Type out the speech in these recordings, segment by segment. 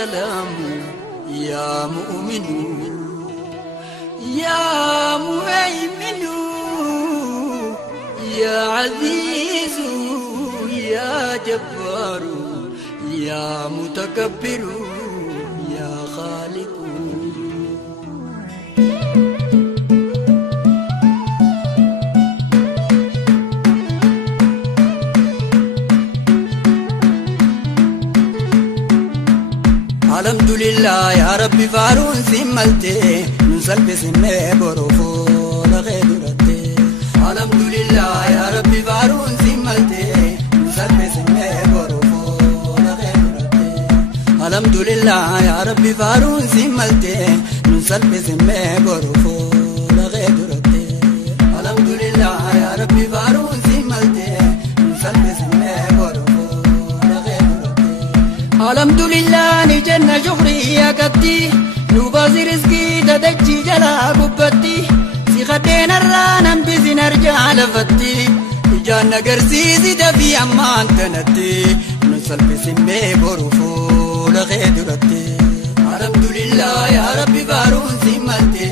سلام يا مؤمن يا مهيمن يا عزيز يا جبار يا متكبر يا خالق. الحمد لله يا ربي فارون سملتي نسلب سمي بروفو لغيرتي. الحمد لله يا ربي فارون سملتي نسلب سمي بروفو لغيرتي. الحمد لله يا ربي فارون سملتي نسلب سمي بروفو لغيرتي. الحمد لله يا ربي فارون سملتي نسلب سمي بروفو. الحمد لله نجنا شكري يا كتي نوبازي رزقي تدجي جلا قبتي سيخدين الرانا بزي نرجع لفتي إجانا قرسيسي دفي أمان تنتي نسل بسمي بروفو لغيدرتي. الحمد لله يا ربي فارون سمالتي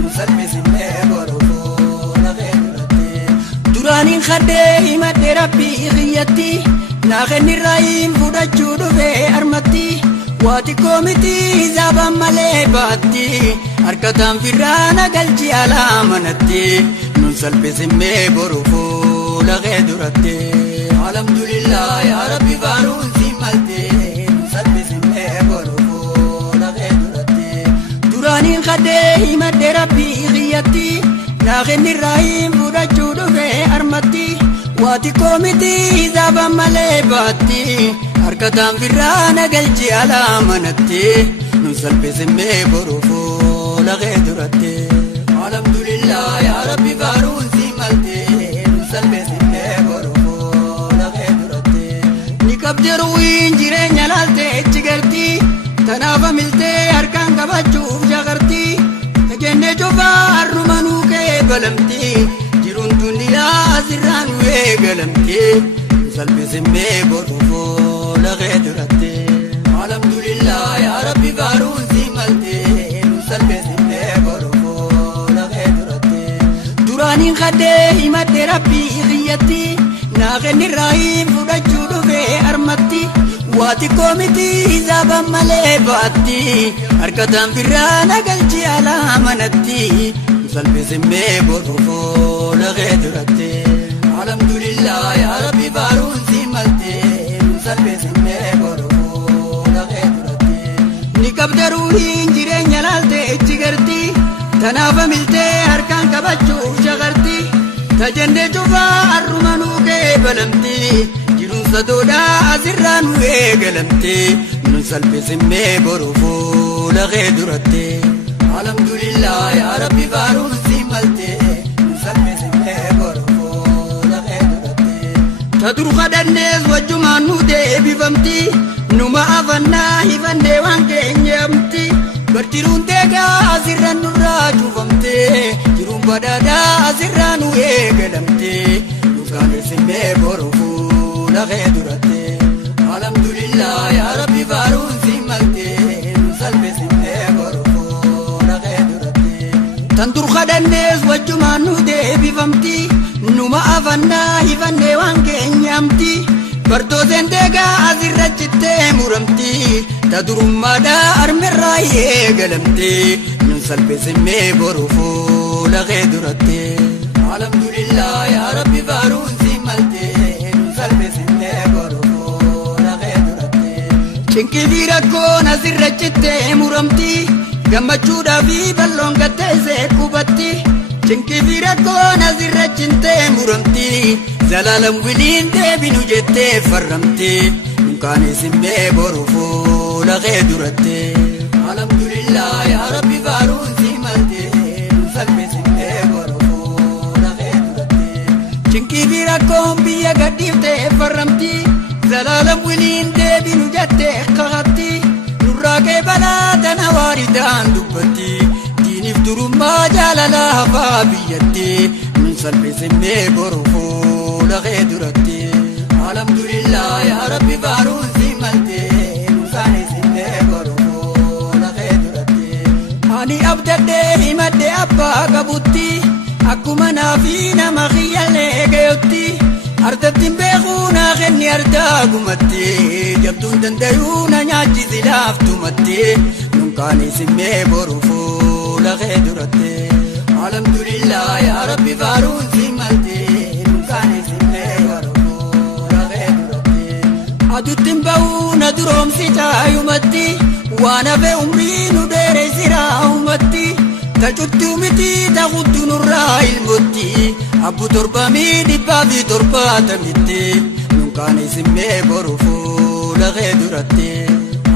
نسل بسمي بروفو لغيدرتي. دراني خدي مدي ربي غيتي ناخن الرئيم فودجو دفي أرمتي واتي كوميتي زابا مالي باتي أركتان فرانا قلجي على منتي نسل بسمي بروفو لغيدرتي. الحمد لله يا ربي فارون سمالتي نسل بسمي بروفو لغيدرتي. دراني خدي مدي ربي غيتي ناخن الرئيم فودجو دفي أرمتي واتي كوميتي زابا مالي باتي أركتان فرانا قلجي على منتي نسل بسمي بروفو لغيدرتي. الحمد لله يا ربي فارون سمالتي نسل بسمي بروفو لغيدرتي. نكب جروين جيرين يلالتي اتشغرتي تنافا ملتي أركان كباچوف جغرتي جنة جوفا الرمانو كي بلمتي جيرون دنيا سران ويقلمتي نسل بسمي بروفو لغيدرتي. الحمد لله يا ربي فارون سمالتي نسل بسمي بروفو لغيدرتي. دراني خدي مدي ربي غيتي ناخن الرئيم فودجو دفي أرمتي واتي كوميتي زابا مالي باتي أركتان فرانا قلجي على منتي نسل بسمي بروفو لغيدرتي. الحمد لله يا ربي فارون سمالتي نسل بسمي بروفو لغيدرتي. نكب دروين جيرين يلالتي اتشغرتي تنافا ملتي أركان كباچوف شغرتي تجنة جوفا الرمانو كي بلمتي جيرون صدودا أسران ويقلمتي نسل بسمي بروفو لغيدرتي. الحمد لله يا ربي فارون سمالتي نسل بسمي بروفو لغيدرتي. تدرو خدنيز وجمان نودي بفمتي نما أفنا هفندي وانكي نيامتي برتيرون تيغا أسران نراجو فمتي جيرون بدادا أسران ويقلمتي نسل بسمي بروفو لغيدرتي. الحمد لله يا ربي فارون سمالتي نسل بسمي بروفو لغيدرتي. تندر خدنيز وجمان نودي بفمتي نما أفنا هفندي وانكي نيامتي برتو زندگا أزرجتي مرمتي تدرم مدى أرمي الرأي قلمتي نسل بسمي بروفو لغيدرتي. الحمد لله يا ربي فارون سمالتي نسل بسمي بروفو لغيدرتي. شنكي في ركون أزرجتي مرمتي قمتشودا في بلون قتيسي كوبتي شنكي في ركون أزرجتي مرمتي زلالم ولين ديبنو جتي فرمتي نكاني سمي بروفو لغيدرتي. الحمد لله يا ربي فارون سمالتي نسل بسمي بروفو لغيدرتي. شنكي في ركون بيا قديفتي فرمتي زلالم ولين ديبنو جتي خغتي نراكي بلادنا واردان دبتي ديني فترم ما جالالها فابيتي نسل بسمي بروفو لغيدرتي. الحمد لله يا ربي فارون سمالتي نساني سمي بروفو Ani abdadde himadde abbaa qabutti akkuma naafi nama kiyyallee gayotti ardattiin beekuu naa kenni ardaa gumatti jabduun dandayuu na nyaachisi laaftumatti nunkaanis simmee boru fuula kee duratti alhamdulillah yaa rabbi faaruun si malte nunkaanis simmee boru fuula kee duratti aduttiin bahuu na duroomsi caayumatti waan hafe umrii nu dheereessira ummatti tacutti miti taqutti nurraa ilmotti abbu torbamii dhibbaa fi torbaatamitti nunkaanis simmee boru fuula kee duratti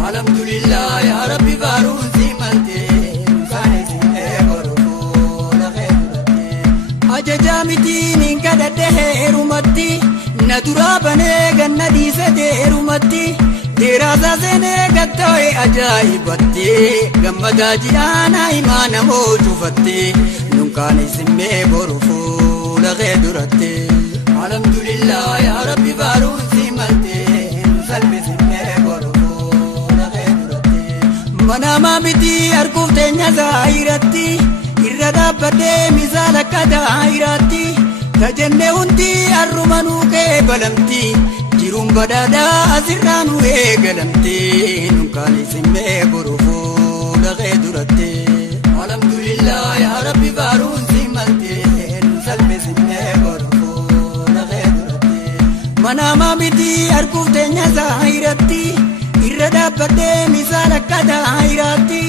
alhamdulillah yaa rabbi faaruun si malte nunkaanis simmee boru fuula kee duratti ajajaa mitiin hin kadhadhe heerumatti na duraa banee ganna dhiise deerumatti Diraasa seenee gatta'e ajaa'ibatti gammadaa ji'aana himaa namoo cufatti nunkaanis simmee boru fuula kee duratti alhamdulillah yaa rabbi faaruun si malte nusalmi simmee boru fuula kee duratti manamaa miti arguuf teenya zaahiratti irra dhaabbadhee misaala akka daahiraatti tajenne hundi arrumanuu kee balamti jiruun badhaadhaa asirraa nu eegalamte nunkaanis simmee boru fuula kee duratti alhamdulillah yaa rabbi faaruun si malte nusalmi simmee boru fuula kee duratti manamaa miti arguuf teenya zaahiratti irra dhaabbadhee misaala akka daahiraatti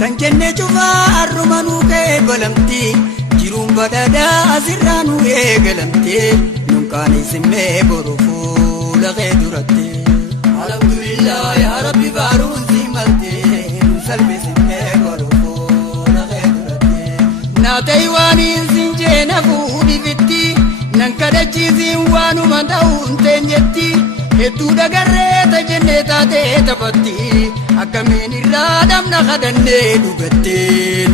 kan jenne cufaa arrumanuu kee balamti jiruun badhaadhaa asirraa nu eegalamte nunkaanis simmee boru fuula kee duratti alhamdulillah yaa rabbi faaruun si malte nusalmi simmee boru fuula kee duratti naatayi waaniin sin jeena fuudhifitti nan kadhachiisiin waanuma ta'uun teenyetti hedduu dagarree tajennee taatee taphatti akkamiin irraa dhabna kadhannee dhugatte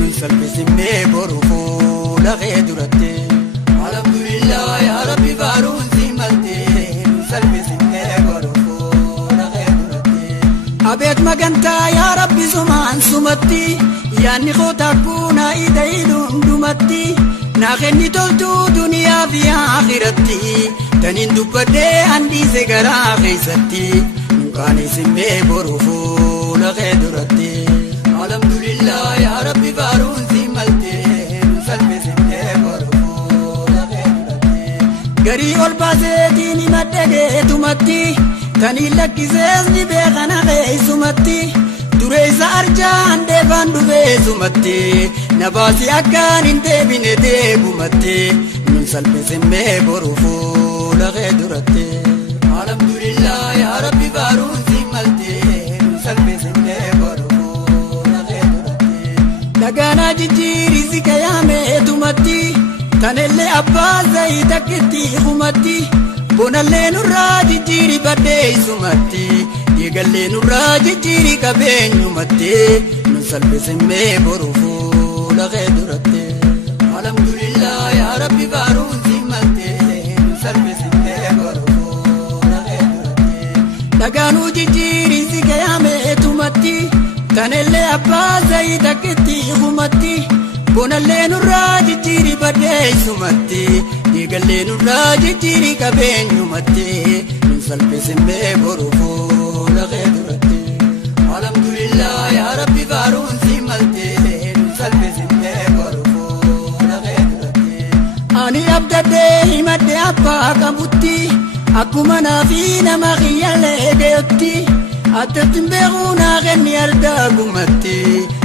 nusalmi simmee boru fuula kee duratti alhamdulillah yaa rabbi faaruun si malte nusalmi simmee boru fuula kee duratti abeet magantaa yaa rabbi sumaan sumatti yaanni kootaa kuunaa ida'ii hundumatti naa kenni toltuu duniyaa fi akhiratti taniin dubbadhee handhiise garaa keessatti nunkaanis simmee boru fuula kee duratti alhamdulillah yaa rabbi faaruun si malte nusalmi simmee boru fuula kee duratti garii ol baaseetiin himadhe geetumatti taniin lakkisees ni beekana keessumatti dureessa arjaa handeefaan dhufeessumatti na baasi akkaan hin deebine deebumatti nusalmi simmee boru fuula kee duratti alhamdulillah yaa rabbi faaruun si malte nusalmi simmee boru fuula kee duratti dhagaanaa jijjiirisi kayaameetumatti tanellee abbaa zayii takkitti humatti bonallee nurraa jijjiiri badheessumatti dhiigallee nurraa jijjiiri qabeenyumatti nusalmi simmee boru fuula kee duratti alhamdulillah yaa rabbi faaruun si malte nusalmi simmee boru fuula kee duratti dhagaanuu jijjiirisi kayaameetumatti tanellee abbaa zayii takkitti humatti bonallee nurraa jijjiiri badheessumatti dhiigallee nurraa jijjiiri qabeenyumatti nusalmi simmee boru fuula kee duratti alhamdulillah yaa rabbi faaruun si malte nusalmi simmee boru fuula kee duratti ani abdadhee himadhe abbaa qabutti akkuma naafi nama kiyyallee gayotti addattiin beekuu naa kenni ardaa gumatti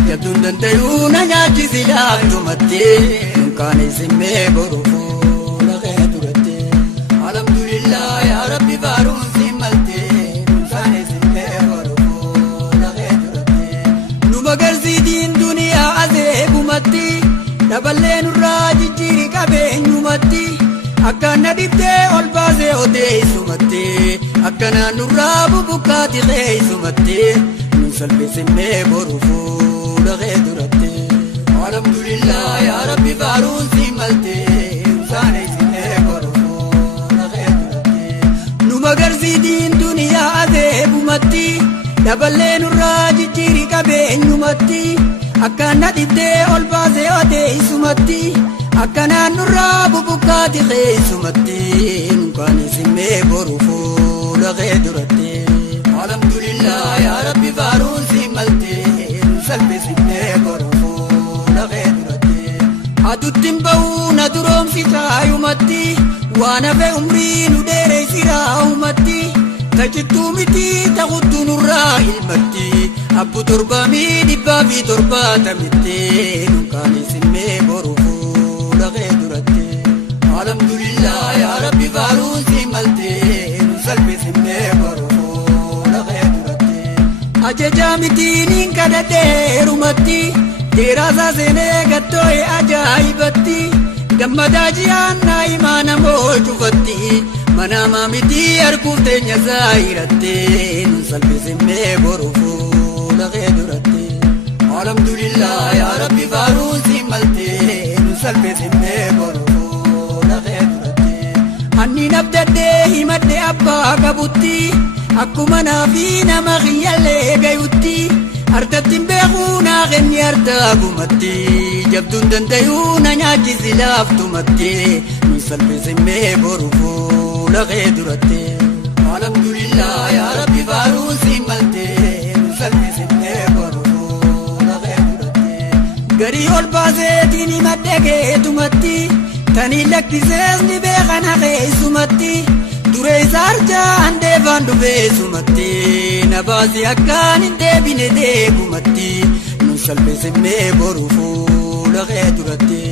jabduun dandayuu na nyaachisi laaftumatti nunkaanis simmee boru fuula kee duratti alhamdulillah yaa rabbi faaruun si malte nunkaanis simmee boru fuula kee duratti nu magarsiitiin duniyaa azeegumatti daballee nurraa jijjiiri qabeenyumatti akkana dhibdee ol baasee odeessumatti akkana nurraa bubukkaati keessumatti nusalmi simmee boru fuula kee duratti alhamdulillah yaa rabbi faaruun si malte nunkaanis simmee boru fuula kee duratti nu magarsiitiin duniyaa azeegumatti daballee nurraa jijjiiri qabeenyumatti akkana dibdee ol baasee odee isumatti akkanaan nurraa bubuqqaati keessumatti nunkaan isimmee boru fuula kee duratti alhamdulillah yaa rabbi faaruun si malte nu salphisimmee boru fuula kee duratti aduttiin bahuu na duroomsi kaayumatti waan hafe umrii nu dheereessiraa umatti tajittuu miti taqutu nurraa ilmatti abbu torbamii dhibbaa fi torbaatamitti nunkaan isimmee boru fuula kee duratti alhamdulillah yaa rabbi faaruun si malte nu salphisimmee boru fuula kee duratti ajajaa mitiin kadhadheerumatti dheeraasaa seenee gattoo'e ajaa'ibatti gammadaa ji'aannaa imaana moo cufatti manaamaa miti arguuf teenya zaahiratti nu salphisimmee boru fuula kee duratti alhamdulillah yaa rabbi faaruun si malte nu salphisimmee boru fuula kee duratti anniin abdaddee himadhe abbaa qabutti akkuma naafi nama kiyyallee gayutti ardattiin beekuu naa kenni ardaa gumatti jabduun dandayuu na nyaachisi laaftumatti nu salphisimmee boru fuula kee duratti alhamdulillah yaa rabbi faaruun si malte nu salphisimmee boru fuula kee duratti garii ol baaseetiin himadhe keetumatti tanii lakkisees ni beekan haqeessumatti duree isaa arjaa handeefaan dhufeessumatti na baasi akkaan hin deebine deebumatti nu salphisimmee boru fuula kee duratti